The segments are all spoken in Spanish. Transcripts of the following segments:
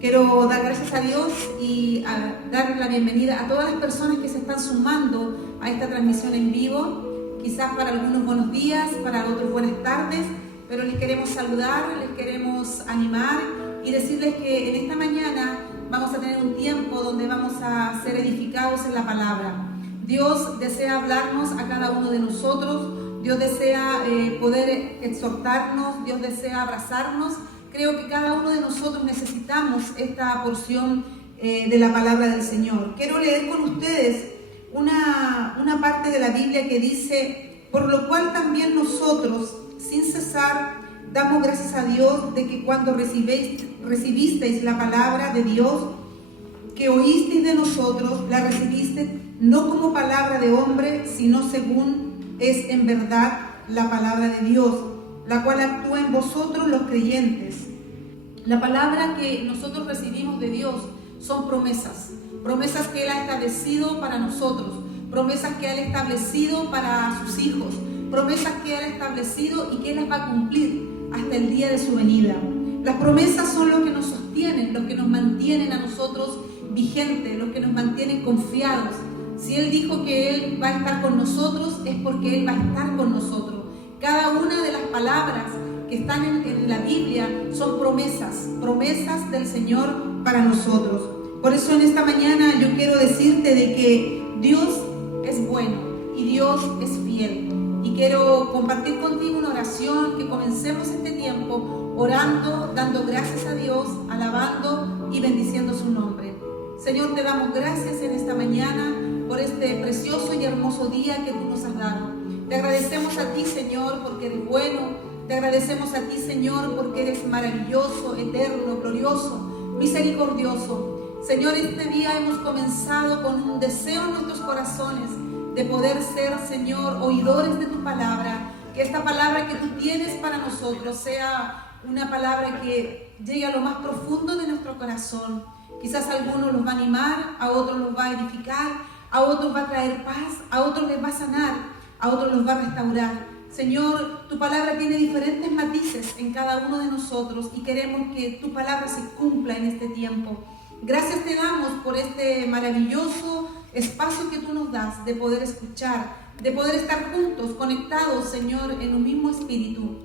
Quiero dar gracias a Dios y dar la bienvenida a todas las personas que se están sumando a esta transmisión en vivo. Quizás para algunos buenos días, para otros buenas tardes, pero les queremos saludar, les queremos animar y decirles que en esta mañana vamos a tener un tiempo donde vamos a ser edificados en la palabra. Dios desea hablarnos a cada uno de nosotros, Dios desea poder exhortarnos, Dios desea abrazarnos. Creo que cada uno de nosotros necesitamos esta porción de la palabra del Señor. Quiero leer con ustedes una parte de la Biblia que dice: por lo cual también nosotros, sin cesar, damos gracias a Dios de que cuando recibisteis la palabra de Dios, que oísteis de nosotros, la recibisteis no como palabra de hombre, sino según es en verdad la palabra de Dios, la cual actúa en vosotros los creyentes. La palabra que nosotros recibimos de Dios son promesas que Él ha establecido para nosotros, promesas que Él ha establecido para sus hijos, promesas que Él ha establecido y que Él las va a cumplir hasta el día de su venida. Las promesas son lo que nos sostienen, lo que nos mantienen a nosotros vigentes, lo que nos mantienen confiados. Si Él dijo que Él va a estar con nosotros, es porque Él va a estar con nosotros. Cada una de las palabras que están en la Biblia son promesas del Señor para nosotros. Por eso en esta mañana yo quiero decirte de que Dios es bueno y Dios es fiel. Y quiero compartir contigo una oración, que comencemos este tiempo orando, dando gracias a Dios, alabando y bendiciendo su nombre. Señor, te damos gracias en esta mañana por este precioso y hermoso día que tú nos has dado. Te agradecemos a ti, Señor, porque eres bueno. Te agradecemos a ti, Señor, porque eres maravilloso, eterno, glorioso, misericordioso. Señor, este día hemos comenzado con un deseo en nuestros corazones de poder ser, Señor, oidores de tu palabra. Que esta palabra que tú tienes para nosotros sea una palabra que llegue a lo más profundo de nuestro corazón. Quizás a algunos los va a animar, a otros los va a edificar, a otros va a traer paz, a otros les va a sanar, a otros los va a restaurar. Señor, tu palabra tiene diferentes matices en cada uno de nosotros y queremos que tu palabra se cumpla en este tiempo. Gracias te damos por este maravilloso espacio que tú nos das de poder escuchar, de poder estar juntos, conectados, Señor, en un mismo espíritu.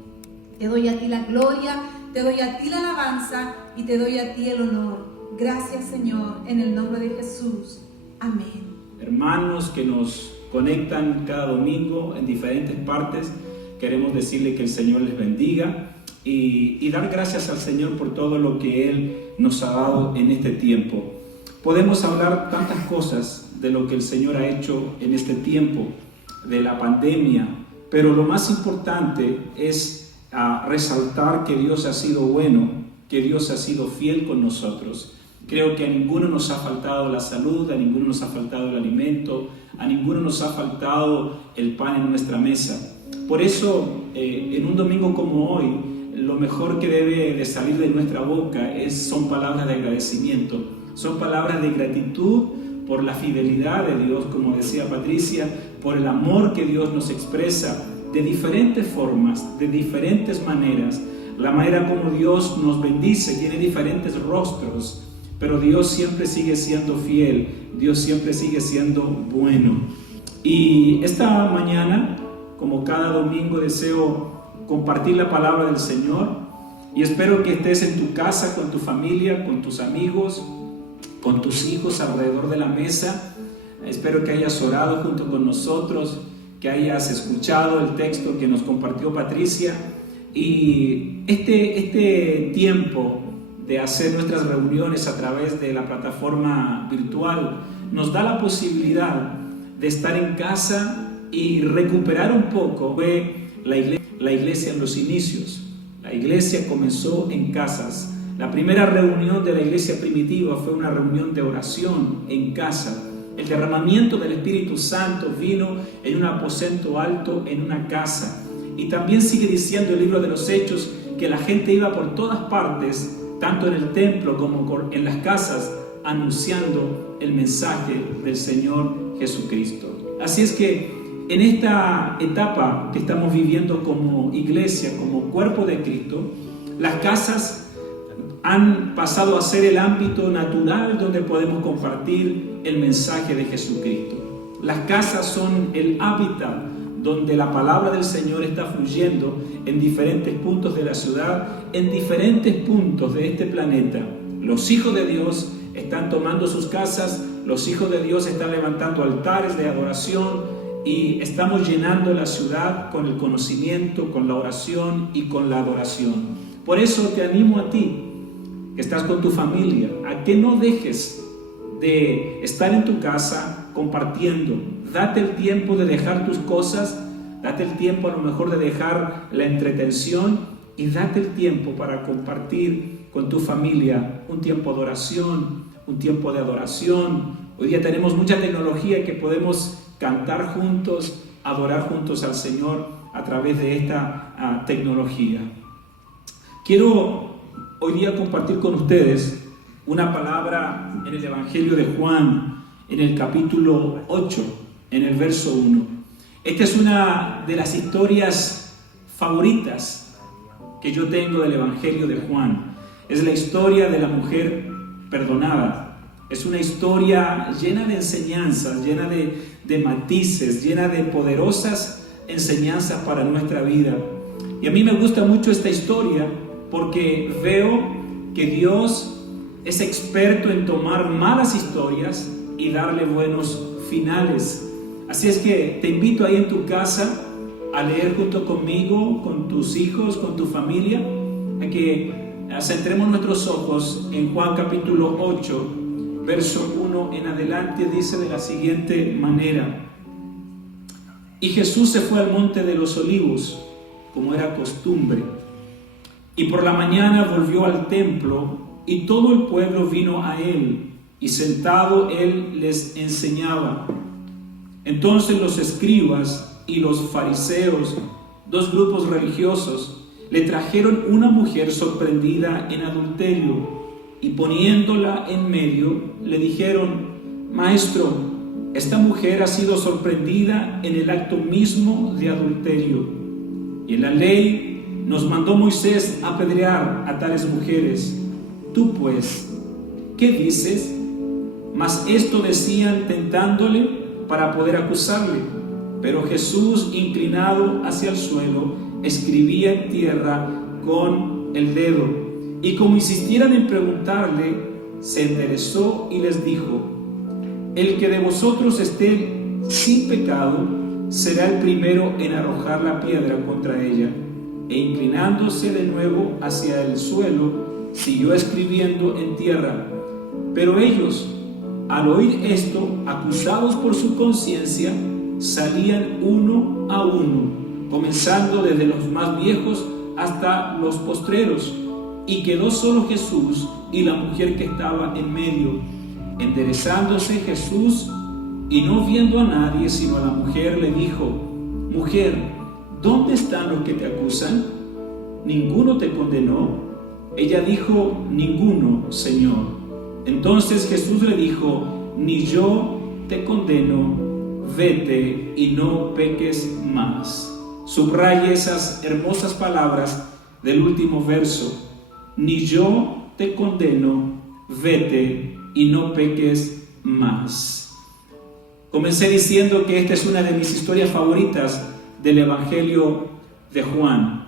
Te doy a ti la gloria, te doy a ti la alabanza y te doy a ti el honor. Gracias, Señor, en el nombre de Jesús. Amén. Hermanos que nos conectan cada domingo en diferentes partes, queremos decirle que el Señor les bendiga y dar gracias al Señor por todo lo que Él nos ha dado en este tiempo. Podemos hablar tantas cosas de lo que el Señor ha hecho en este tiempo, de la pandemia, pero lo más importante es resaltar que Dios ha sido bueno, que Dios ha sido fiel con nosotros. Creo que a ninguno nos ha faltado la salud, a ninguno nos ha faltado el alimento, a ninguno nos ha faltado el pan en nuestra mesa. Por eso, en un domingo como hoy, lo mejor que debe de salir de nuestra boca son palabras de agradecimiento, son palabras de gratitud por la fidelidad de Dios, como decía Patricia, por el amor que Dios nos expresa de diferentes formas, de diferentes maneras. La manera como Dios nos bendice tiene diferentes rostros, pero Dios siempre sigue siendo fiel, Dios siempre sigue siendo bueno. Y esta mañana, como cada domingo, deseo compartir la palabra del Señor y espero que estés en tu casa, con tu familia, con tus amigos, con tus hijos alrededor de la mesa. Espero que hayas orado junto con nosotros, que hayas escuchado el texto que nos compartió Patricia. Y este tiempo de hacer nuestras reuniones a través de la plataforma virtual nos da la posibilidad de estar en casa y recuperar un poco la iglesia en los inicios. La iglesia comenzó en casas. La primera reunión de la iglesia primitiva fue una reunión de oración en casa. El derramamiento del Espíritu Santo vino en un aposento alto, en una casa. Y también sigue diciendo el libro de los Hechos que la gente iba por todas partes, tanto en el templo como en las casas, anunciando el mensaje del Señor Jesucristo. Así es que en esta etapa que estamos viviendo como iglesia, como cuerpo de Cristo, las casas han pasado a ser el ámbito natural donde podemos compartir el mensaje de Jesucristo. Las casas son el hábitat donde la palabra del Señor está fluyendo en diferentes puntos de la ciudad, en diferentes puntos de este planeta. Los hijos de Dios están tomando sus casas, los hijos de Dios están levantando altares de adoración y estamos llenando la ciudad con el conocimiento, con la oración y con la adoración. Por eso te animo a ti, que estás con tu familia, a que no dejes de estar en tu casa compartiendo. Date el tiempo de dejar tus cosas, date el tiempo a lo mejor de dejar la entretención y date el tiempo para compartir con tu familia un tiempo de oración, un tiempo de adoración. Hoy día tenemos mucha tecnología que podemos cantar juntos, adorar juntos al Señor a través de esta tecnología. Quiero hoy día compartir con ustedes una palabra en el Evangelio de Juan, en el capítulo 8, en el verso 1. Esta es una de las historias favoritas que yo tengo del Evangelio de Juan. Es la historia de la mujer perdonada. Es una historia llena de enseñanzas, llena de matices, llena de poderosas enseñanzas para nuestra vida. Y a mí me gusta mucho esta historia porque veo que Dios es experto en tomar malas historias y darle buenos finales. Así es que te invito ahí en tu casa a leer junto conmigo, con tus hijos, con tu familia, a que centremos nuestros ojos en Juan capítulo 8, verso 1 en adelante. Dice de la siguiente manera: y Jesús se fue al monte de los olivos, como era costumbre, y por la mañana volvió al templo, y todo el pueblo vino a él, y sentado él les enseñaba. Entonces los escribas y los fariseos, dos grupos religiosos, le trajeron una mujer sorprendida en adulterio, y poniéndola en medio, le dijeron: Maestro, esta mujer ha sido sorprendida en el acto mismo de adulterio, y en la ley nos mandó Moisés apedrear a tales mujeres. Tú pues, ¿qué dices? Mas esto decían tentándole para poder acusarle. Pero Jesús, inclinado hacia el suelo, escribía en tierra con el dedo. Y como insistieran en preguntarle, se enderezó y les dijo: el que de vosotros esté sin pecado, será el primero en arrojar la piedra contra ella. E inclinándose de nuevo hacia el suelo, siguió escribiendo en tierra. Pero ellos, al oír esto, acusados por su conciencia, salían uno a uno, comenzando desde los más viejos hasta los postreros, y quedó solo Jesús y la mujer que estaba en medio. Enderezándose Jesús, y no viendo a nadie sino a la mujer, le dijo: Mujer, ¿dónde están los que te acusan? ¿Ninguno te condenó? Ella dijo: Ninguno, Señor. Entonces Jesús le dijo: Ni yo te condeno, vete y no peques más. Subraye esas hermosas palabras del último verso: ni yo te condeno, vete y no peques más. Comencé diciendo que esta es una de mis historias favoritas del Evangelio de Juan.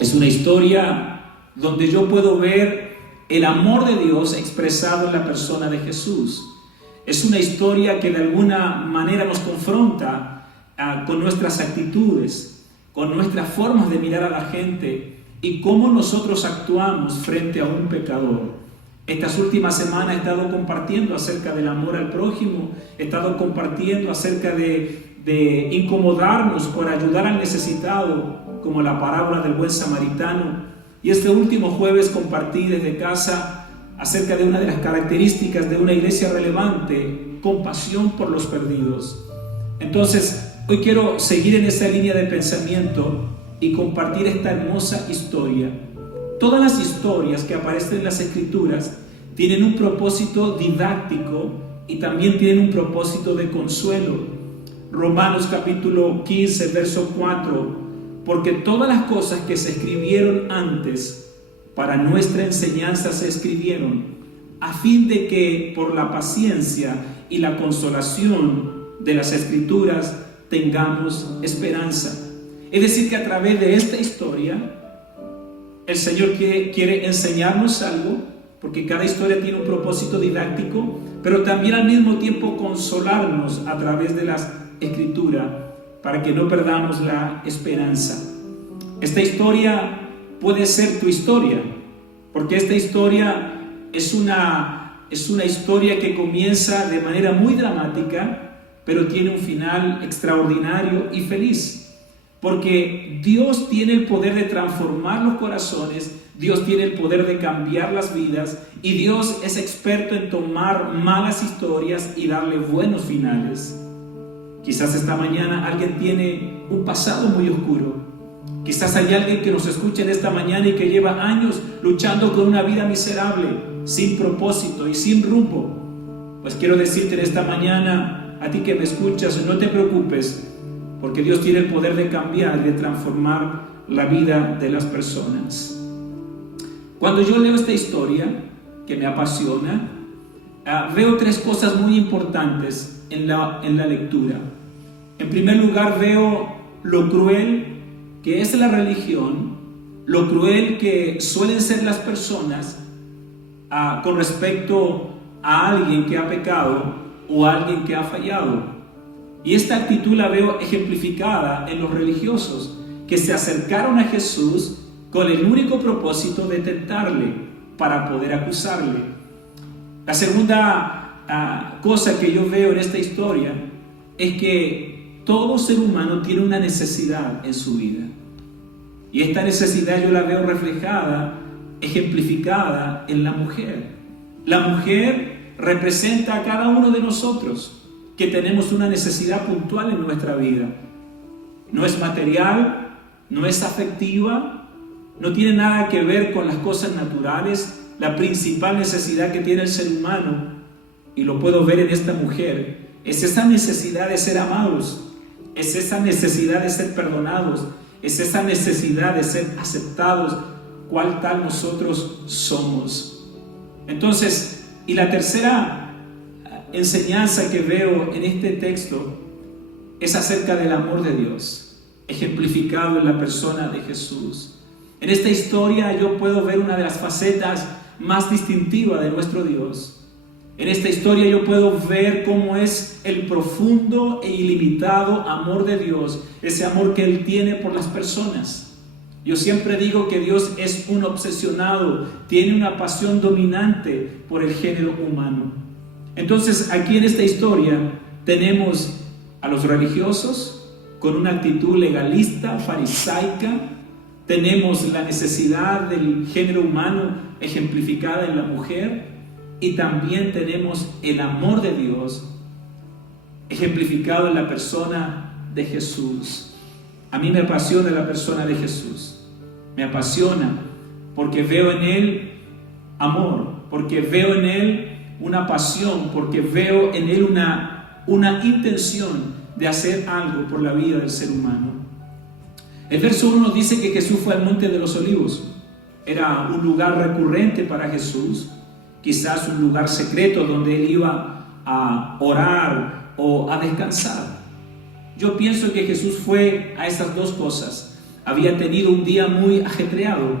Es una historia donde yo puedo ver el amor de Dios expresado en la persona de Jesús. Es una historia que de alguna manera nos confronta con nuestras actitudes, con nuestras formas de mirar a la gente y cómo nosotros actuamos frente a un pecador. Estas últimas semanas he estado compartiendo acerca del amor al prójimo, he estado compartiendo acerca de incomodarnos por ayudar al necesitado, como la parábola del buen samaritano. Y este último jueves compartí desde casa acerca de una de las características de una iglesia relevante: compasión por los perdidos. Entonces, hoy quiero seguir en esa línea de pensamiento y compartir esta hermosa historia. Todas las historias que aparecen en las Escrituras tienen un propósito didáctico y también tienen un propósito de consuelo. Romanos capítulo 15, verso 4: porque todas las cosas que se escribieron antes para nuestra enseñanza se escribieron, a fin de que por la paciencia y la consolación de las Escrituras tengamos esperanza. Es decir, que a través de esta historia el Señor quiere enseñarnos algo, porque cada historia tiene un propósito didáctico, pero también al mismo tiempo consolarnos a través de las Escrituras para que no perdamos la esperanza. Esta historia puede ser tu historia, porque esta historia es una historia que comienza de manera muy dramática, pero tiene un final extraordinario y feliz. Porque Dios tiene el poder de transformar los corazones, Dios tiene el poder de cambiar las vidas, y Dios es experto en tomar malas historias y darle buenos finales. Quizás esta mañana alguien tiene un pasado muy oscuro. Quizás hay alguien que nos escucha en esta mañana y que lleva años luchando con una vida miserable, sin propósito y sin rumbo. Pues quiero decirte en esta mañana, a ti que me escuchas, no te preocupes, porque Dios tiene el poder de cambiar, de transformar la vida de las personas. Cuando yo leo esta historia, que me apasiona, veo tres cosas muy importantes en la lectura. En primer lugar, veo lo cruel que es la religión, lo cruel que suelen ser las personas con respecto a alguien que ha pecado o a alguien que ha fallado. Y esta actitud la veo ejemplificada en los religiosos que se acercaron a Jesús con el único propósito de tentarle para poder acusarle. La segunda cosa que yo veo en esta historia es que todo ser humano tiene una necesidad en su vida. Y esta necesidad yo la veo reflejada, ejemplificada en la mujer. La mujer representa a cada uno de nosotros que tenemos una necesidad puntual en nuestra vida. No es material, no es afectiva, no tiene nada que ver con las cosas naturales. La principal necesidad que tiene el ser humano, y lo puedo ver en esta mujer, es esa necesidad de ser amados, es esa necesidad de ser perdonados, es esa necesidad de ser aceptados, cual tal nosotros somos. Entonces, y la tercera enseñanza que veo en este texto es acerca del amor de Dios, ejemplificado en la persona de Jesús. En esta historia yo puedo ver una de las facetas más distintivas de nuestro Dios. En esta historia yo puedo ver cómo es el profundo e ilimitado amor de Dios, ese amor que Él tiene por las personas. Yo siempre digo que Dios es un obsesionado, tiene una pasión dominante por el género humano. Entonces, aquí en esta historia tenemos a los religiosos con una actitud legalista, farisaica. Tenemos la necesidad del género humano ejemplificada en la mujer, y también tenemos el amor de Dios ejemplificado en la persona de Jesús. A mí me apasiona la persona de Jesús. Me apasiona porque veo en Él amor, porque veo en Él una pasión, porque veo en Él una intención de hacer algo por la vida del ser humano. El verso 1 dice que Jesús fue al Monte de los Olivos. Era un lugar recurrente para Jesús, quizás un lugar secreto donde Él iba a orar o a descansar. Yo pienso que Jesús fue a esas dos cosas. Había tenido un día muy ajetreado,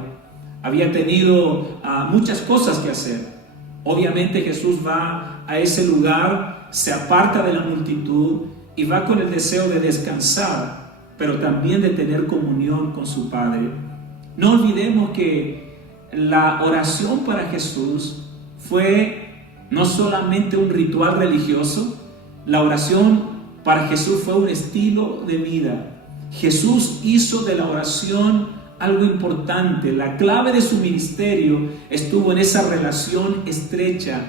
había tenido muchas cosas que hacer. Obviamente Jesús va a ese lugar, se aparta de la multitud y va con el deseo de descansar, pero también de tener comunión con su Padre. No olvidemos que la oración para Jesús fue no solamente un ritual religioso, la oración para Jesús fue un estilo de vida. Jesús hizo de la oración algo importante. La clave de su ministerio estuvo en esa relación estrecha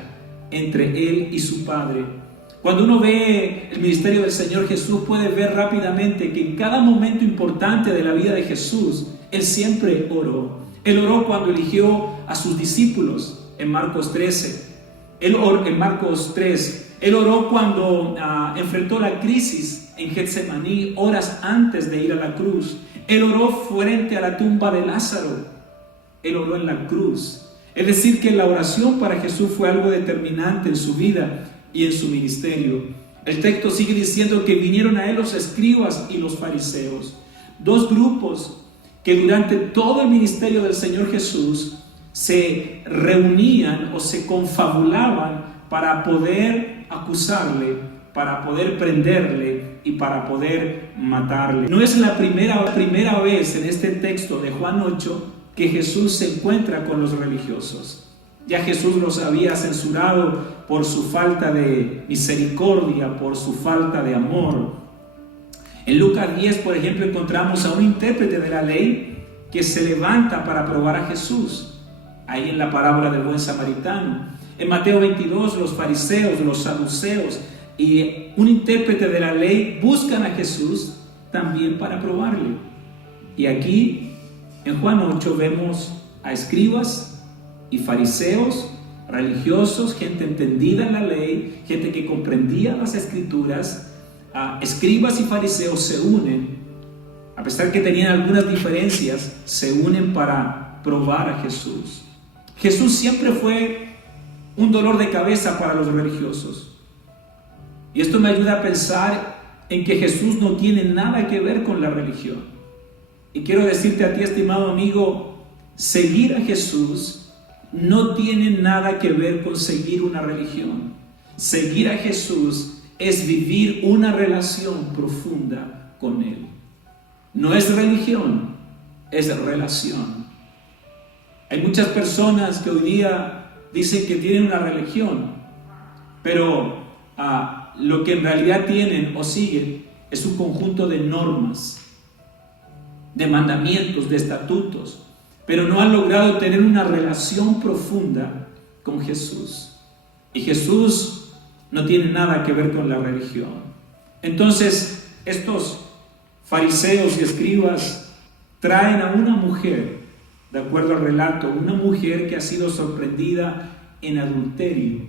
entre Él y su Padre. Cuando uno ve el ministerio del Señor Jesús, puede ver rápidamente que en cada momento importante de la vida de Jesús, Él siempre oró. Él oró cuando eligió a sus discípulos en Marcos 13. Él oró en Marcos 3. Él oró cuando enfrentó la crisis en Getsemaní, horas antes de ir a la cruz. Él oró frente a la tumba de Lázaro. Él oró en la cruz. Es decir, que la oración para Jesús fue algo determinante en su vida y en su ministerio. El texto sigue diciendo que vinieron a Él los escribas y los fariseos, dos grupos que durante todo el ministerio del Señor Jesús se reunían o se confabulaban para poder acusarle, para poder prenderle y para poder matarle. No es la primera vez en este texto de Juan 8 que Jesús se encuentra con los religiosos. Ya Jesús los había censurado por su falta de misericordia, por su falta de amor. En Lucas 10, por ejemplo, encontramos a un intérprete de la ley que se levanta para probar a Jesús, ahí en la parábola del buen samaritano. En Mateo 22, los fariseos, los saduceos y un intérprete de la ley buscan a Jesús también para probarle. Y aquí, en Juan 8, vemos a escribas y fariseos, religiosos, gente entendida en la ley, gente que comprendía las escrituras. Escribas y fariseos se unen, a pesar que tenían algunas diferencias, se unen para probar a Jesús. Jesús siempre fue un dolor de cabeza para los religiosos. Y esto me ayuda a pensar en que Jesús no tiene nada que ver con la religión. Y quiero decirte a ti, estimado amigo, seguir a Jesús no tiene nada que ver con seguir una religión. Seguir a Jesús es vivir una relación profunda con Él. No es religión, es relación. Hay muchas personas que hoy día dicen que tienen una religión, pero lo que en realidad tienen o siguen es un conjunto de normas, de mandamientos, de estatutos, pero no han logrado tener una relación profunda con Jesús. Y Jesús no tiene nada que ver con la religión. Entonces, estos fariseos y escribas traen a una mujer, de acuerdo al relato, una mujer que ha sido sorprendida en adulterio.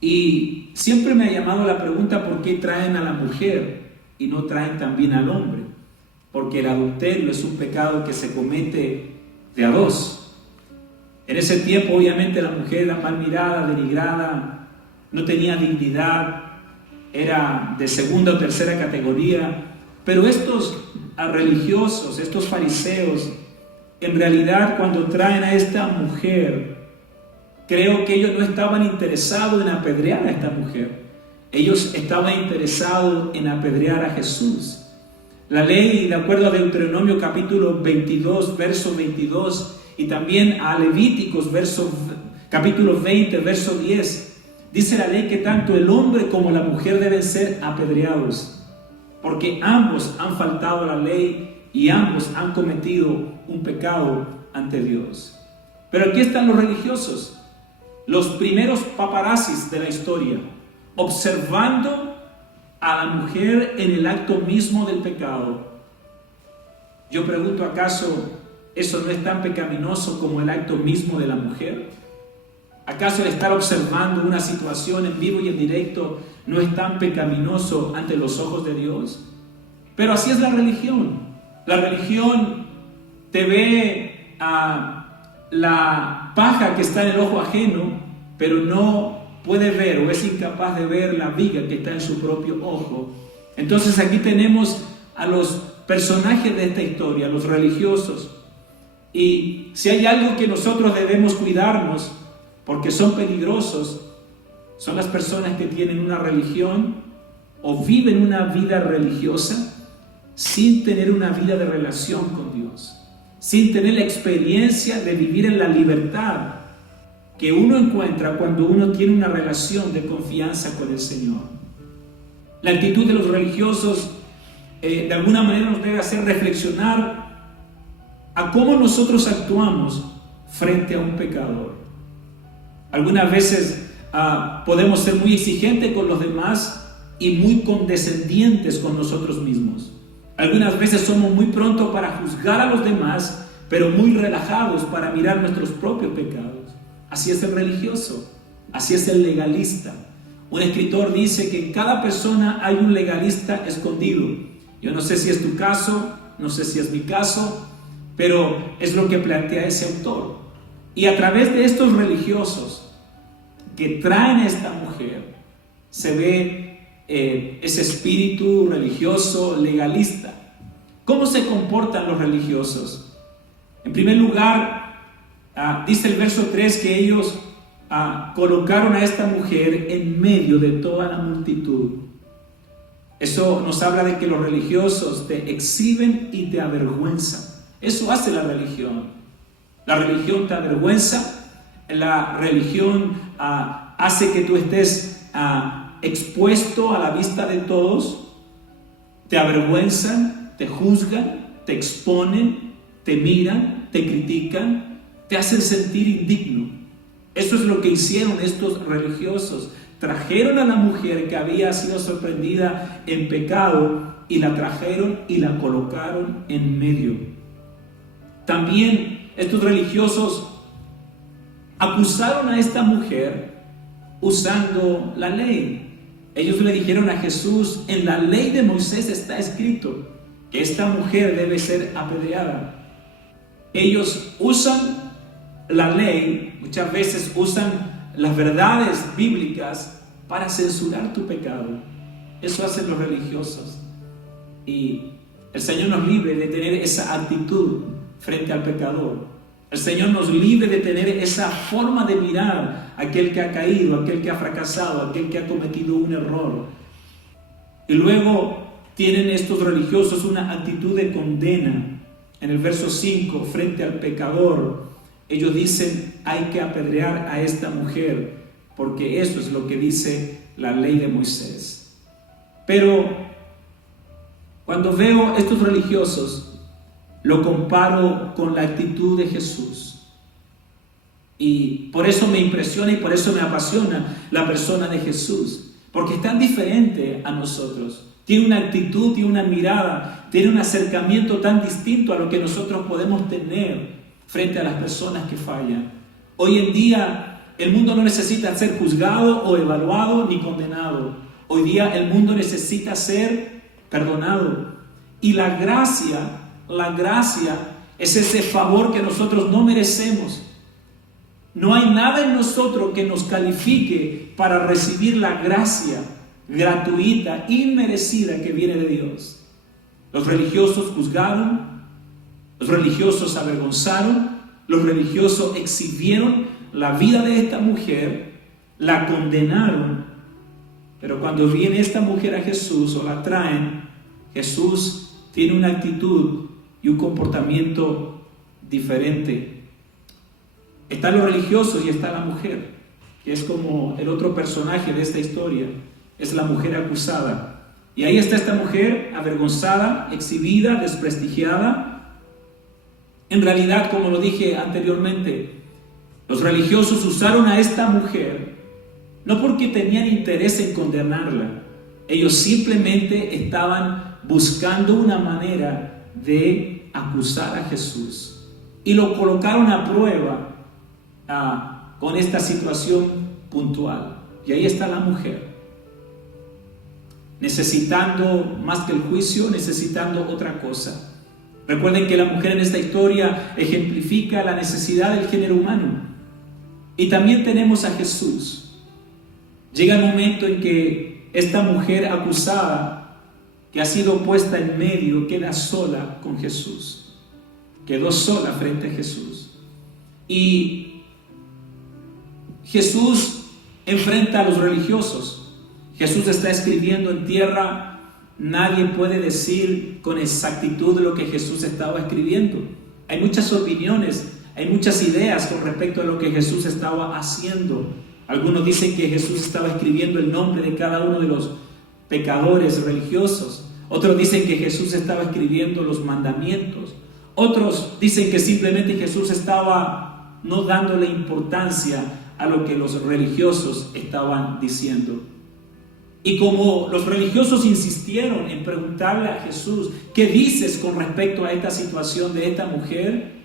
Y siempre me ha llamado la pregunta por qué traen a la mujer y no traen también al hombre. Porque el adulterio es un pecado que se comete de a dos. En ese tiempo, obviamente, la mujer era mal mirada, denigrada, no tenía dignidad, era de segunda o tercera categoría. Pero estos religiosos, estos fariseos, en realidad cuando traen a esta mujer, creo que ellos no estaban interesados en apedrear a esta mujer. Ellos estaban interesados en apedrear a Jesús. La ley, de acuerdo a Deuteronomio capítulo 22, verso 22, y también a Levíticos capítulo 20, verso 10, dice la ley que tanto el hombre como la mujer deben ser apedreados, porque ambos han faltado a la ley y ambos han cometido un pecado ante Dios. Pero aquí están los religiosos, los primeros paparazzis de la historia, observando a la mujer en el acto mismo del pecado. Yo pregunto, ¿acaso eso no es tan pecaminoso como el acto mismo de la mujer? ¿Acaso el estar observando una situación en vivo y en directo no es tan pecaminoso ante los ojos de Dios? Pero así es la religión. La religión te ve a la paja que está en el ojo ajeno, pero no puede ver o es incapaz de ver la viga que está en su propio ojo. Entonces aquí tenemos a los personajes de esta historia, los religiosos. Y si hay algo que nosotros debemos cuidarnos, porque son peligrosos, son las personas que tienen una religión o viven una vida religiosa sin tener una vida de relación con Dios, sin tener la experiencia de vivir en la libertad que uno encuentra cuando uno tiene una relación de confianza con el Señor. La actitud de los religiosos de alguna manera nos debe hacer reflexionar a cómo nosotros actuamos frente a un pecador. Algunas veces podemos ser muy exigentes con los demás y muy condescendientes con nosotros mismos. Algunas veces somos muy prontos para juzgar a los demás, pero muy relajados para mirar nuestros propios pecados. Así es el religioso, así es el legalista. Un escritor dice que en cada persona hay un legalista escondido. Yo no sé si es tu caso, no sé si es mi caso, pero es lo que plantea ese autor. Y a través de estos religiosos que traen a esta mujer, se ve ese espíritu religioso legalista. ¿Cómo se comportan los religiosos? En primer lugar, dice el verso 3 que ellos colocaron a esta mujer en medio de toda la multitud. Eso nos habla de que los religiosos te exhiben y te avergüenzan. Eso hace la religión. La religión te avergüenza, la religión hace que tú estés expuesto a la vista de todos, te avergüenzan, te juzgan, te exponen, te miran, te critican, te hacen sentir indigno. Eso es lo que hicieron estos religiosos. Trajeron a la mujer que había sido sorprendida en pecado y la trajeron y la colocaron en medio. También estos religiosos acusaron a esta mujer usando la ley. Ellos le dijeron a Jesús: en la ley de Moisés está escrito que esta mujer debe ser apedreada. Ellos usan la ley, muchas veces usan las verdades bíblicas para censurar tu pecado. Eso hacen los religiosos. Y el Señor nos libre de tener esa actitud frente al pecador. El Señor nos libre de tener esa forma de mirar a aquel que ha caído, a aquel que ha fracasado, a aquel que ha cometido un error. Y luego tienen estos religiosos una actitud de condena. En el verso 5, frente al pecador, ellos dicen: hay que apedrear a esta mujer, porque eso es lo que dice la ley de Moisés. Pero cuando veo estos religiosos, lo comparo con la actitud de Jesús. Y por eso me impresiona y por eso me apasiona la persona de Jesús, porque es tan diferente a nosotros. Tiene una actitud, tiene una mirada, tiene un acercamiento tan distinto a lo que nosotros podemos tener frente a las personas que fallan. Hoy en día el mundo no necesita ser juzgado o evaluado ni condenado. Hoy día el mundo necesita ser perdonado. Y la gracia es ese favor que nosotros no merecemos. No hay nada en nosotros que nos califique para recibir la gracia gratuita, inmerecida que viene de Dios. Los religiosos juzgaron, los religiosos avergonzaron, los religiosos exhibieron la vida de esta mujer, la condenaron. Pero cuando viene esta mujer a Jesús o la traen, Jesús tiene una actitud y un comportamiento diferente. Están los religiosos y está la mujer, que es como el otro personaje de esta historia, es la mujer acusada. Y ahí está esta mujer avergonzada, exhibida, desprestigiada. En realidad, como lo dije anteriormente, los religiosos usaron a esta mujer no porque tenían interés en condenarla. Ellos simplemente estaban buscando una manera de acusar a Jesús. Y lo colocaron a prueba con esta situación puntual. Y ahí está la mujer, necesitando más que el juicio, necesitando otra cosa. Recuerden que la mujer en esta historia ejemplifica la necesidad del género humano. Y también tenemos a Jesús. Llega el momento en que esta mujer acusada, que ha sido puesta en medio, queda sola con Jesús. Quedó sola frente a Jesús. Y Jesús enfrenta a los religiosos. Jesús está escribiendo en tierra. Nadie puede decir con exactitud lo que Jesús estaba escribiendo. Hay muchas opiniones, hay muchas ideas con respecto a lo que Jesús estaba haciendo. Algunos dicen que Jesús estaba escribiendo el nombre de cada uno de los pecadores religiosos. Otros dicen que Jesús estaba escribiendo los mandamientos. Otros dicen que simplemente Jesús estaba no dándole importancia a lo que los religiosos estaban diciendo. Y como los religiosos insistieron en preguntarle a Jesús: ¿qué dices con respecto a esta situación de esta mujer?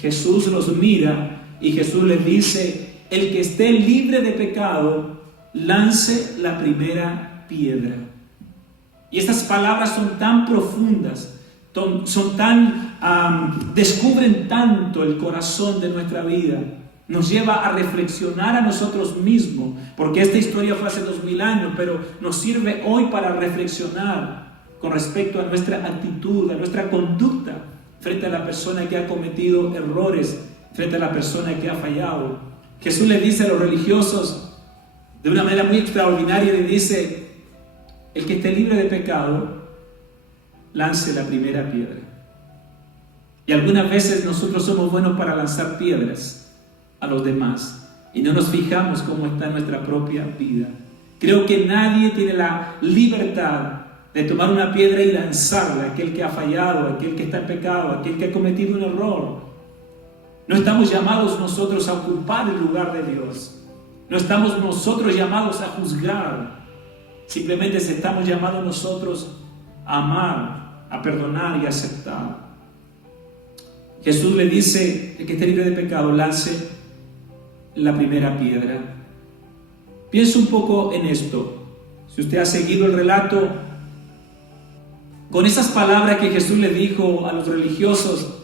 Jesús los mira y Jesús les dice: el que esté libre de pecado, lance la primera piedra. Y estas palabras son tan profundas, descubren tanto el corazón de nuestra vida. Nos lleva a reflexionar a nosotros mismos, porque esta historia fue hace 2000 años, pero nos sirve hoy para reflexionar con respecto a nuestra actitud, a nuestra conducta frente a la persona que ha cometido errores, frente a la persona que ha fallado. Jesús le dice a los religiosos de una manera muy extraordinaria, le dice: el que esté libre de pecado, lance la primera piedra. Y algunas veces nosotros somos buenos para lanzar piedras a los demás y no nos fijamos cómo está nuestra propia vida. Creo que nadie tiene la libertad de tomar una piedra y lanzarla a aquel que ha fallado, a aquel que está en pecado, a aquel que ha cometido un error. No estamos llamados nosotros a ocupar el lugar de Dios. No estamos nosotros llamados a juzgar. Simplemente estamos llamados nosotros a amar, a perdonar y a aceptar. Jesús le dice: el que esté libre de pecado, lance la primera piedra. Piensa un poco en esto. Si usted ha seguido el relato, con esas palabras que Jesús le dijo a los religiosos,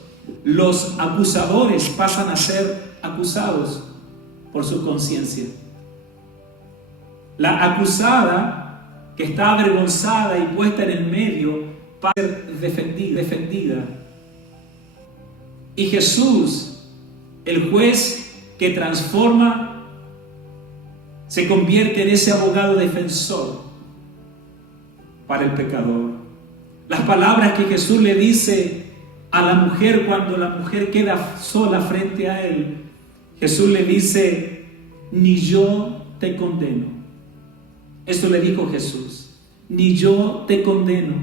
los acusadores pasan a ser acusados por su conciencia. La acusada, que está avergonzada y puesta en el medio, pasa a ser defendida. Y Jesús, el juez que transforma, se convierte en ese abogado defensor para el pecador. Las palabras que Jesús le dice a la mujer cuando la mujer queda sola frente a él, Jesús le dice: ni yo te condeno. Eso le dijo Jesús: ni yo te condeno.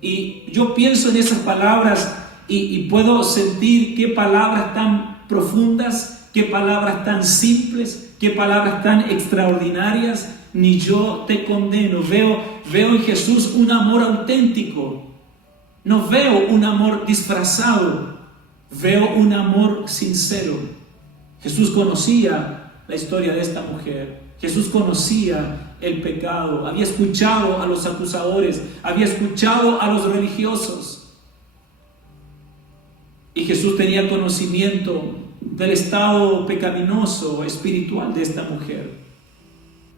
Y yo pienso en esas palabras y puedo sentir qué palabras tan profundas, qué palabras tan simples, qué palabras tan extraordinarias. Ni yo te condeno. Veo en Jesús un amor auténtico. No veo un amor disfrazado. Veo un amor sincero. Jesús conocía la historia de esta mujer. Jesús conocía el pecado. Había escuchado a los acusadores. Había escuchado a los religiosos. Y Jesús tenía conocimiento del estado pecaminoso espiritual de esta mujer.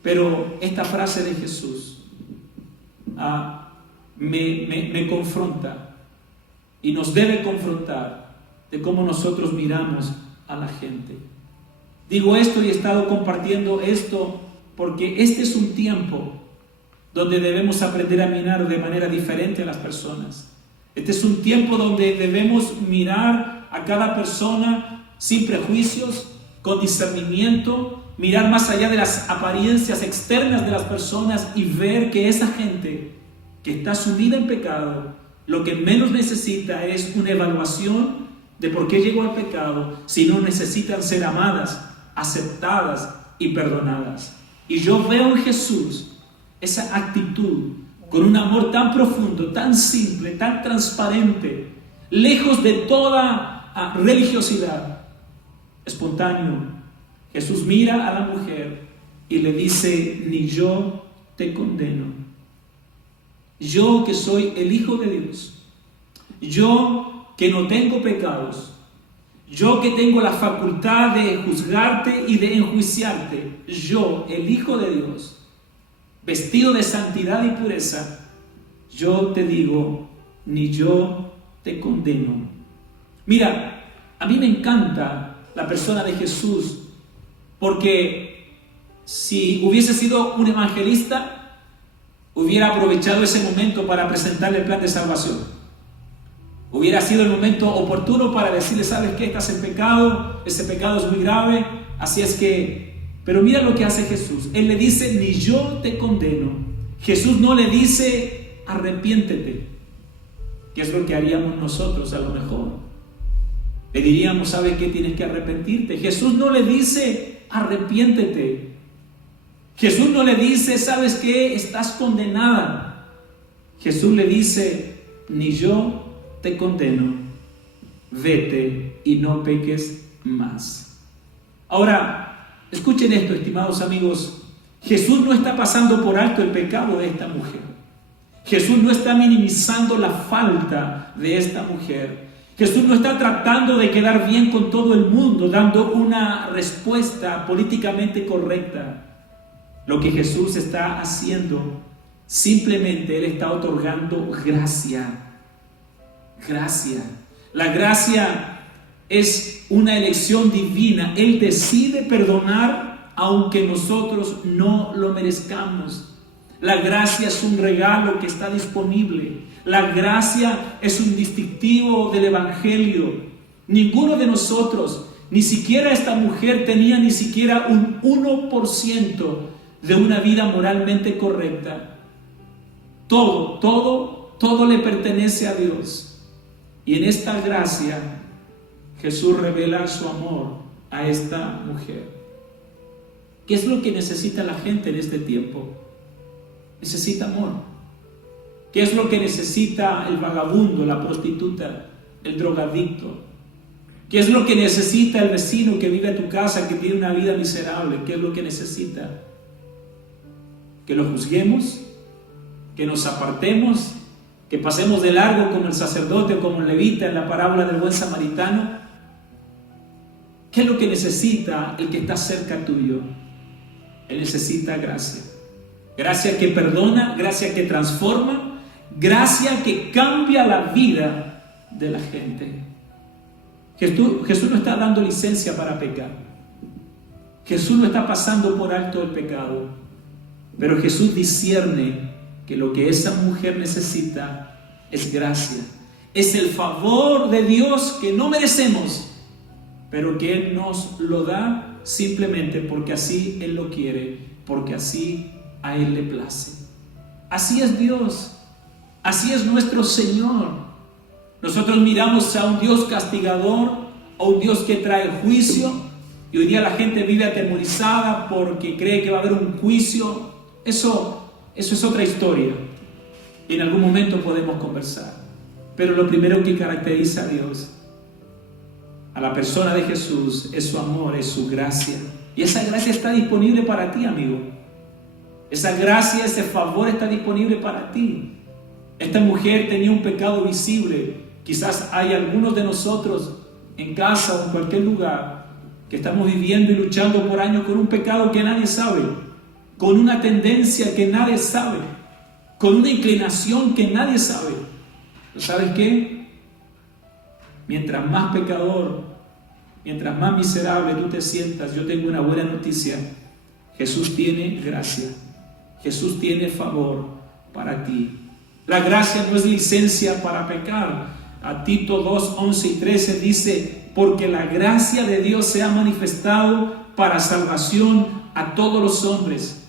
Pero esta frase de Jesús me confronta y nos debe confrontar de cómo nosotros miramos a la gente. Digo esto y he estado compartiendo esto porque este es un tiempo donde debemos aprender a mirar de manera diferente a las personas. Este es un tiempo donde debemos mirar a cada persona sin prejuicios, con discernimiento, mirar más allá de las apariencias externas de las personas y ver que esa gente que está sumida en pecado, lo que menos necesita es una evaluación de por qué llegó al pecado, sino necesitan ser amadas, aceptadas y perdonadas. Y yo veo en Jesús esa actitud con un amor tan profundo, tan simple, tan transparente, lejos de toda religiosidad, espontáneo. Jesús mira a la mujer y le dice: ni yo te condeno. Yo que soy el Hijo de Dios, yo que no tengo pecados, yo que tengo la facultad de juzgarte y de enjuiciarte, yo, el Hijo de Dios, vestido de santidad y pureza, yo te digo: ni yo te condeno. Mira, a mí me encanta la persona de Jesús, porque si hubiese sido un evangelista, hubiera aprovechado ese momento para presentarle el plan de salvación. Hubiera sido el momento oportuno para decirle: ¿sabes qué? Estás en pecado, ese pecado es muy grave, así es que... Pero mira lo que hace Jesús. Él le dice: ni yo te condeno. Jesús no le dice: arrepiéntete, que es lo que haríamos nosotros a lo mejor. Le diríamos: ¿sabes qué? Tienes que arrepentirte. Jesús no le dice: arrepiéntete. Jesús no le dice: ¿sabes qué? Estás condenada. Jesús le dice: ni yo te condeno. Vete y no peques más. Ahora, escuchen esto, estimados amigos. Jesús no está pasando por alto el pecado de esta mujer. Jesús no está minimizando la falta de esta mujer. Jesús no está tratando de quedar bien con todo el mundo, dando una respuesta políticamente correcta. Lo que Jesús está haciendo, simplemente Él está otorgando gracia. Gracia. La gracia es una elección divina. Él decide perdonar aunque nosotros no lo merezcamos. La gracia es un regalo que está disponible. La gracia es un distintivo del Evangelio. Ninguno de nosotros, ni siquiera esta mujer, tenía ni siquiera un 1% de una vida moralmente correcta. Todo le pertenece a Dios. Y en esta gracia, Jesús revela su amor a esta mujer. ¿Qué es lo que necesita la gente en este tiempo? Necesita amor. ¿Qué es lo que necesita el vagabundo, la prostituta, el drogadicto? ¿Qué es lo que necesita el vecino que vive a tu casa, que tiene una vida miserable? ¿Qué es lo que necesita? ¿Que lo juzguemos? ¿Que nos apartemos? ¿Que pasemos de largo como el sacerdote o como el levita en la parábola del buen samaritano? ¿Qué es lo que necesita el que está cerca tuyo? Él necesita gracia. Gracia que perdona, gracia que transforma, gracia que cambia la vida de la gente. Jesús no está dando licencia para pecar. Jesús no está pasando por alto el pecado. Pero Jesús discierne que lo que esa mujer necesita es gracia. Es el favor de Dios que no merecemos, pero que Él nos lo da simplemente porque así Él lo quiere, porque así a Él le place. Así es Dios, así es nuestro Señor. Nosotros miramos a un Dios castigador, a un Dios que trae juicio, y hoy día la gente vive atemorizada porque cree que va a haber un juicio. Eso es otra historia, y en algún momento podemos conversar. Pero lo primero que caracteriza a Dios, a la persona de Jesús, es su amor, es su gracia. Y esa gracia está disponible para ti, amigo. Esa gracia, ese favor está disponible para ti. Esta mujer tenía un pecado visible. Quizás hay algunos de nosotros en casa o en cualquier lugar que estamos viviendo y luchando por años con un pecado que nadie sabe, con una tendencia que nadie sabe, con una inclinación que nadie sabe. ¿Pero sabes qué? Mientras más pecador, mientras más miserable tú te sientas, yo tengo una buena noticia. Jesús tiene gracia. Jesús tiene favor para ti. La gracia no es licencia para pecar. A Tito 2, 11 y 13 dice: porque la gracia de Dios se ha manifestado para salvación a todos los hombres,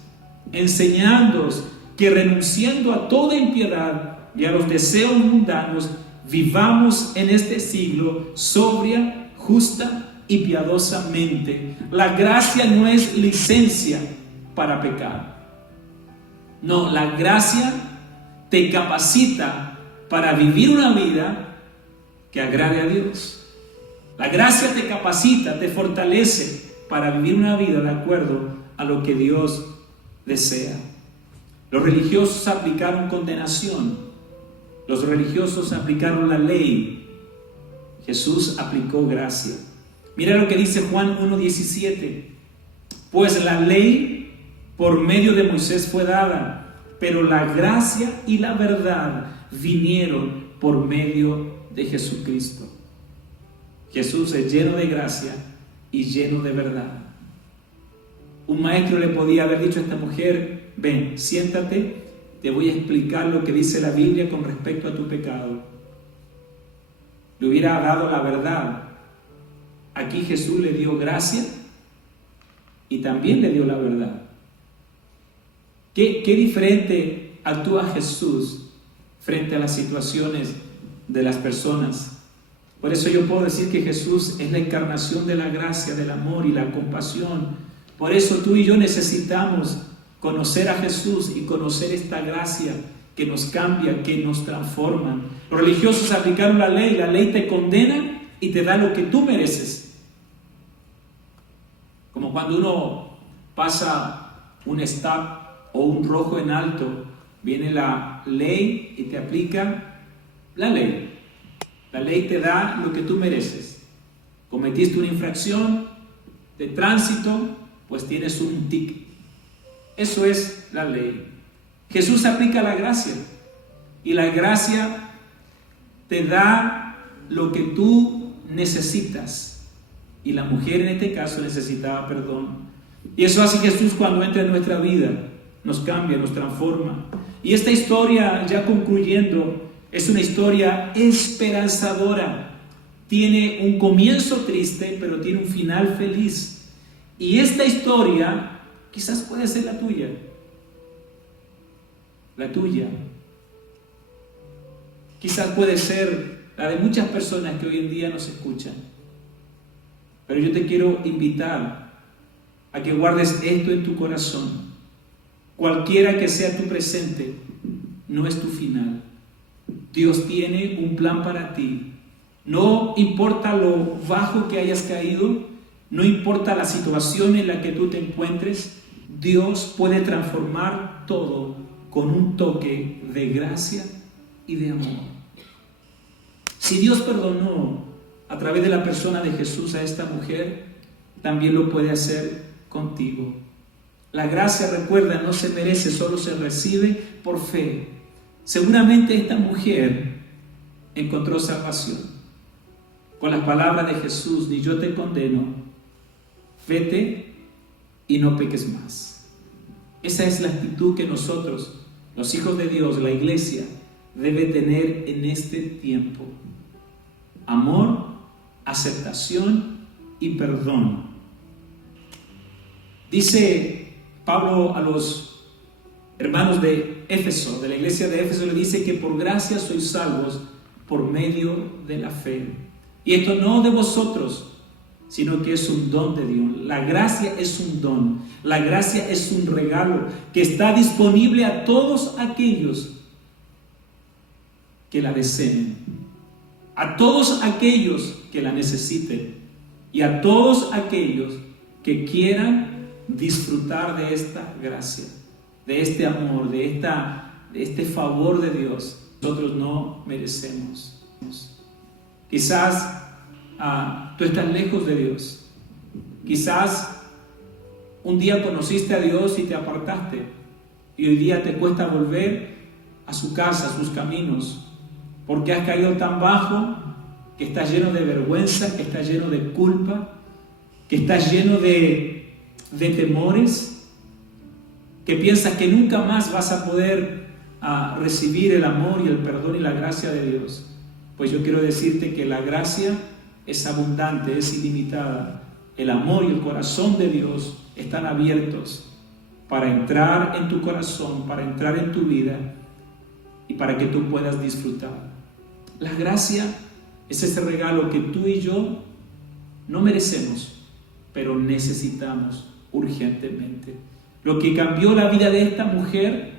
enseñándoos que renunciando a toda impiedad y a los deseos mundanos, vivamos en este siglo sobria, justa y piadosamente. La gracia no es licencia para pecar. No, la gracia te capacita para vivir una vida que agrade a Dios. La gracia te capacita, te fortalece para vivir una vida de acuerdo a lo que Dios desea. Los religiosos aplicaron condenación. Los religiosos aplicaron la ley. Jesús aplicó gracia. Mira lo que dice Juan 1:17. Pues la ley por medio de Moisés fue dada, pero la gracia y la verdad vinieron por medio de Jesucristo. Jesús es lleno de gracia y lleno de verdad. Un maestro le podía haber dicho a esta mujer: ven, siéntate, te voy a explicar lo que dice la Biblia con respecto a tu pecado. Le hubiera dado la verdad. Aquí Jesús le dio gracia y también le dio la verdad. ¿Qué diferente actúa Jesús frente a las situaciones de las personas? Por eso yo puedo decir que Jesús es la encarnación de la gracia, del amor y la compasión. Por eso tú y yo necesitamos conocer a Jesús y conocer esta gracia que nos cambia, que nos transforma. Los religiosos aplicaron la ley te condena y te da lo que tú mereces. Como cuando uno pasa un stop o un rojo en alto, viene la ley y te aplica la ley. La ley te da lo que tú mereces. Cometiste una infracción de tránsito, pues tienes un ticket. Eso es la ley. Jesús aplica la gracia. Y la gracia te da lo que tú necesitas. Y la mujer en este caso necesitaba perdón. Y eso hace Jesús cuando entra en nuestra vida. Nos cambia, nos transforma. Y esta historia, ya concluyendo, es una historia esperanzadora. Tiene un comienzo triste, pero tiene un final feliz. Y esta historia quizás puede ser la tuya. La tuya. Quizás puede ser la de muchas personas que hoy en día nos escuchan. Pero yo te quiero invitar a que guardes esto en tu corazón. Cualquiera que sea tu presente, no es tu final. Dios tiene un plan para ti. No importa lo bajo que hayas caído, no importa la situación en la que tú te encuentres, Dios puede transformar todo con un toque de gracia y de amor. Si Dios perdonó a través de la persona de Jesús a esta mujer, también lo puede hacer contigo. La gracia, recuerda, no se merece, solo se recibe por fe. Seguramente esta mujer encontró salvación con las palabras de Jesús: ni yo te condeno, vete y no peques más. Esa es la actitud que nosotros, los hijos de Dios, la iglesia, debe tener en este tiempo. Amor, aceptación y perdón. Dice Pablo a los hermanos de Éfeso, de la iglesia de Éfeso, le dice que por gracia sois salvos por medio de la fe. Y esto no de vosotros, sino que es un don de Dios. La gracia es un don. La gracia es un regalo que está disponible a todos aquellos que la deseen, a todos aquellos que la necesiten y a todos aquellos que quieran disfrutar de esta gracia, de este amor, de este favor de Dios. Nosotros no merecemos. Quizás tú estás lejos de Dios. Quizás un día conociste a Dios y te apartaste, y hoy día te cuesta volver a su casa, a sus caminos, porque has caído tan bajo que estás lleno de vergüenza, que estás lleno de culpa, que estás lleno de temores, que piensas que nunca más vas a poder recibir el amor y el perdón y la gracia de Dios. Pues yo quiero decirte que la gracia es abundante, es ilimitada. El amor y el corazón de Dios están abiertos para entrar en tu corazón, para entrar en tu vida y para que tú puedas disfrutar. La gracia es ese regalo que tú y yo no merecemos, pero necesitamos urgentemente. Lo que cambió la vida de esta mujer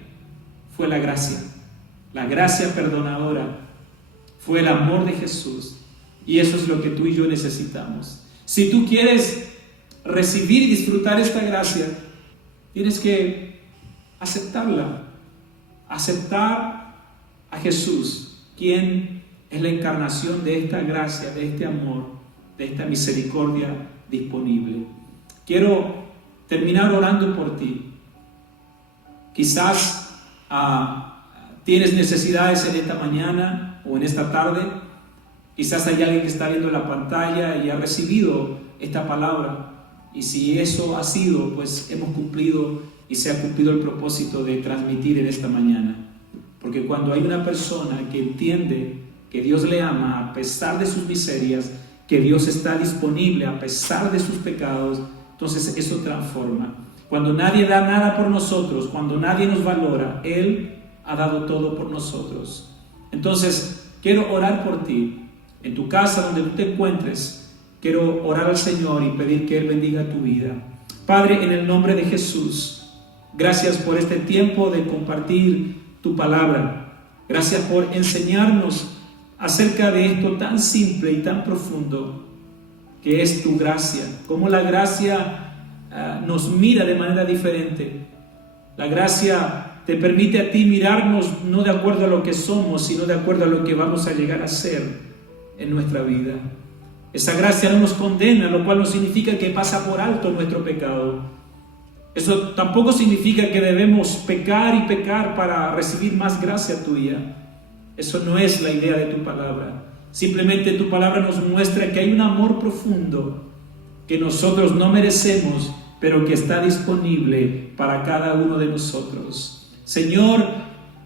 fue la gracia perdonadora, fue el amor de Jesús, y eso es lo que tú y yo necesitamos. Si tú quieres recibir y disfrutar esta gracia, tienes que aceptarla, aceptar a Jesús, quien es la encarnación de esta gracia, de este amor, de esta misericordia disponible. Quiero terminar orando por ti. Quizás tienes necesidades en esta mañana o en esta tarde. Quizás hay alguien que está viendo la pantalla y ha recibido esta palabra. Y si eso ha sido, pues hemos cumplido y se ha cumplido el propósito de transmitir en esta mañana. Porque cuando hay una persona que entiende que Dios le ama a pesar de sus miserias, que Dios está disponible a pesar de sus pecados, entonces eso transforma. Cuando nadie da nada por nosotros, cuando nadie nos valora, Él ha dado todo por nosotros. Entonces quiero orar por ti, en tu casa, donde tú te encuentres. Quiero orar al Señor y pedir que Él bendiga tu vida. Padre, en el nombre de Jesús, gracias por este tiempo de compartir tu palabra. Gracias por enseñarnos acerca de esto tan simple y tan profundo que es tu gracia. Cómo la gracia nos mira de manera diferente. La gracia te permite a ti mirarnos no de acuerdo a lo que somos, sino de acuerdo a lo que vamos a llegar a ser. en nuestra vida. Esa gracia no nos condena, lo cual no significa que pasa por alto nuestro pecado. Eso tampoco significa que debemos pecar y pecar para recibir más gracia tuya. Eso no es la idea de tu palabra. Simplemente tu palabra nos muestra que hay un amor profundo que nosotros no merecemos, pero que está disponible para cada uno de nosotros. Señor,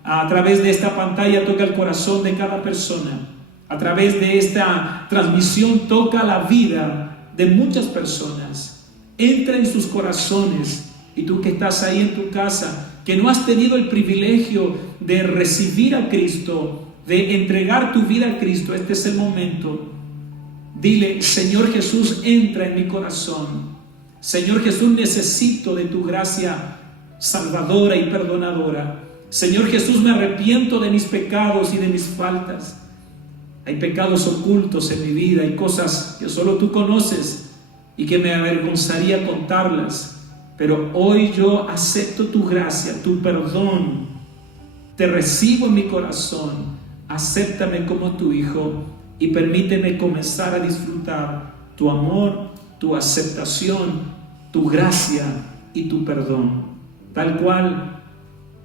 a través de esta pantalla toca el corazón de cada persona. A través de esta transmisión toca la vida de muchas personas. Entra en sus corazones. Y tú que estás ahí en tu casa, que no has tenido el privilegio de recibir a Cristo, de entregar tu vida a Cristo, este es el momento. Dile: Señor Jesús, entra en mi corazón. Señor Jesús, necesito de tu gracia salvadora y perdonadora. Señor Jesús, me arrepiento de mis pecados y de mis faltas. Hay pecados ocultos en mi vida, hay cosas que solo tú conoces y que me avergonzaría contarlas. Pero hoy yo acepto tu gracia, tu perdón. Te recibo en mi corazón. Acéptame como tu hijo y permíteme comenzar a disfrutar tu amor, tu aceptación, tu gracia y tu perdón, tal cual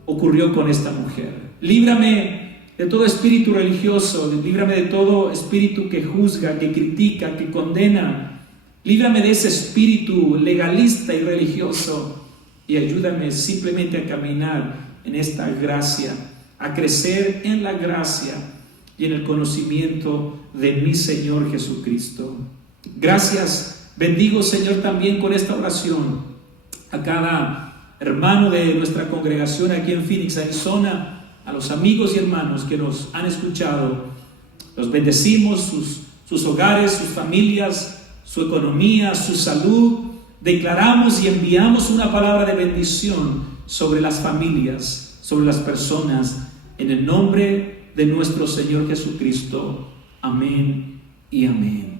ocurrió con esta mujer. Líbrame de todo espíritu religioso, líbrame de todo espíritu que juzga, que critica, que condena. Líbrame de ese espíritu legalista y religioso y ayúdame simplemente a caminar en esta gracia, a crecer en la gracia y en el conocimiento de mi Señor Jesucristo. Gracias, bendigo, Señor, también con esta oración a cada hermano de nuestra congregación aquí en Phoenix, Arizona, a los amigos y hermanos que nos han escuchado. Los bendecimos, sus hogares, sus familias, su economía, su salud. Declaramos y enviamos una palabra de bendición sobre las familias, sobre las personas, en el nombre de nuestro Señor Jesucristo. Amén y amén.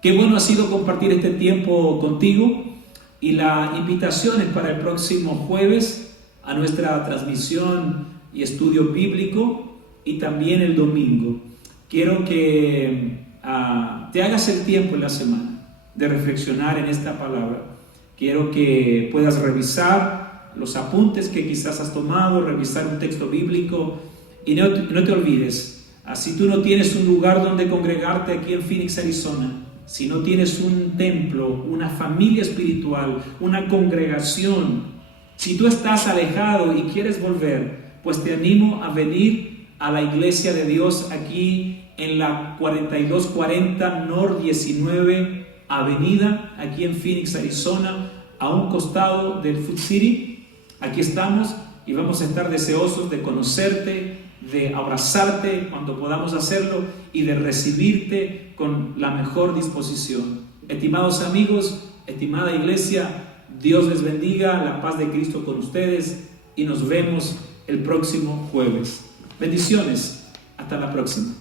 Qué bueno ha sido compartir este tiempo contigo, y la invitación es para el próximo jueves a nuestra transmisión y estudio bíblico, y también el domingo. Quiero que te hagas el tiempo en la semana de reflexionar en esta palabra. Quiero que puedas revisar los apuntes que quizás has tomado, revisar un texto bíblico, y no te olvides, si tú no tienes un lugar donde congregarte aquí en Phoenix, Arizona, si no tienes un templo, una familia espiritual, una congregación, si tú estás alejado y quieres volver, pues te animo a venir a la Iglesia de Dios aquí en la 4240 North 19 Avenida, aquí en Phoenix, Arizona, a un costado del Food City. Aquí estamos y vamos a estar deseosos de conocerte, de abrazarte cuando podamos hacerlo y de recibirte con la mejor disposición. Estimados amigos, estimada iglesia, Dios les bendiga, la paz de Cristo con ustedes, y nos vemos el próximo jueves. Bendiciones, hasta la próxima.